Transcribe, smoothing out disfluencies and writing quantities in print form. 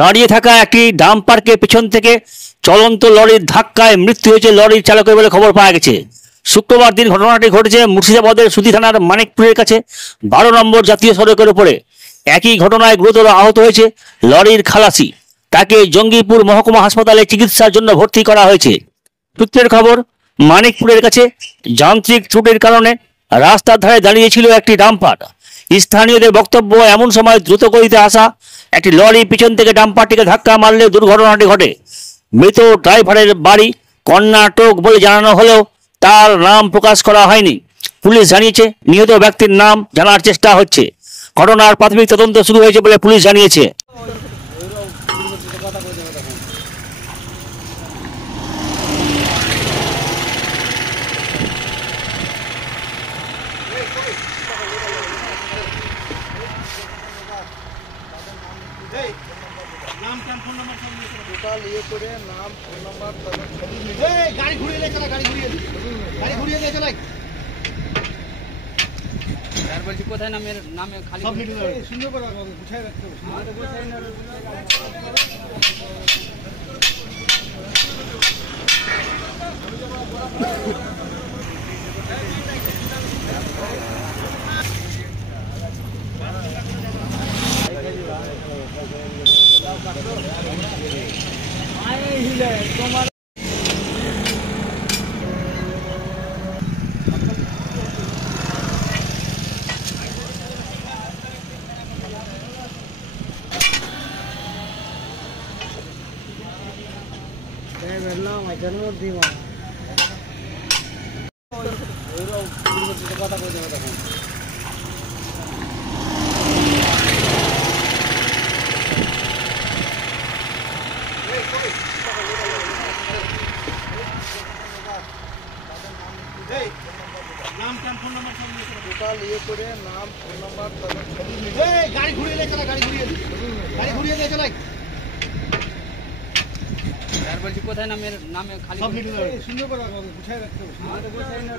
দাঁড়িয়ে থাকা একটি ডাম্পারকে পেছন থেকে চলন্ত লরির ধাক্কায় মৃত্যু হয়েছে লরির চালকের বলে খবর পাওয়া গেছে। শুক্রবার দিন ঘটনাটি ঘটেছে মুর্শিদাবাদের সুতি থানার মানিকপুরের কাছে 12 নম্বর জাতীয় সড়কের উপরে। একই ঘটনায় গুরুতর আহত হয়েছে লরির খালাসি। তাকে জঙ্গিপুর মহকুমা হাসপাতালে চিকিৎসার জন্য ভর্তি করা হয়েছে। সূত্রের খবর, মানিকপুরের কাছে যান্ত্রিক ত্রুটির কারণে রাস্তার ধারে দাঁড়িয়েছিল একটি ডাম্পার। স্থানীয়দের বক্তব্য, এমন সময় দ্রুত গতিতে আসা একটি লরি পিছন থেকে ডাম্পারটিকে ধাক্কা মারলে দুর্ঘটনাটি ঘটে। মৃত ড্রাইভারের বাড়ি কর্ণাটক বলে জানানো হলেও তার নাম প্রকাশ করা হয়নি। পুলিশ জানিয়েছে নিহত ব্যক্তির নাম জানার চেষ্টা হচ্ছে। ঘটনার প্রাথমিক তদন্ত শুরু হয়েছে বলে পুলিশ জানিয়েছে। गाड़ी घुड़िए ले चला, गाड़ी घुड़िए ले चला यार। বলছি কোথায় নামের নামে খালি সব লিখে দাও, সুন্দর করে গুছায় রাখতে হবে। আমাদের গুছায় না আয় হিলে তোমার জন্মদিন কথা বলতে হবে তখন। नाम क्या फोन नंबर सब टोटल ये करे नाम फोन नंबर गाड़ी घुड़िए ले चला, गाड़ी घुड़िए ले चला यार। বলছি কোথায় নামের নামে খালি সব লিখে দাও, সুন্দর করে গুছায় রাখতে হবে। আমাদের গুছায় না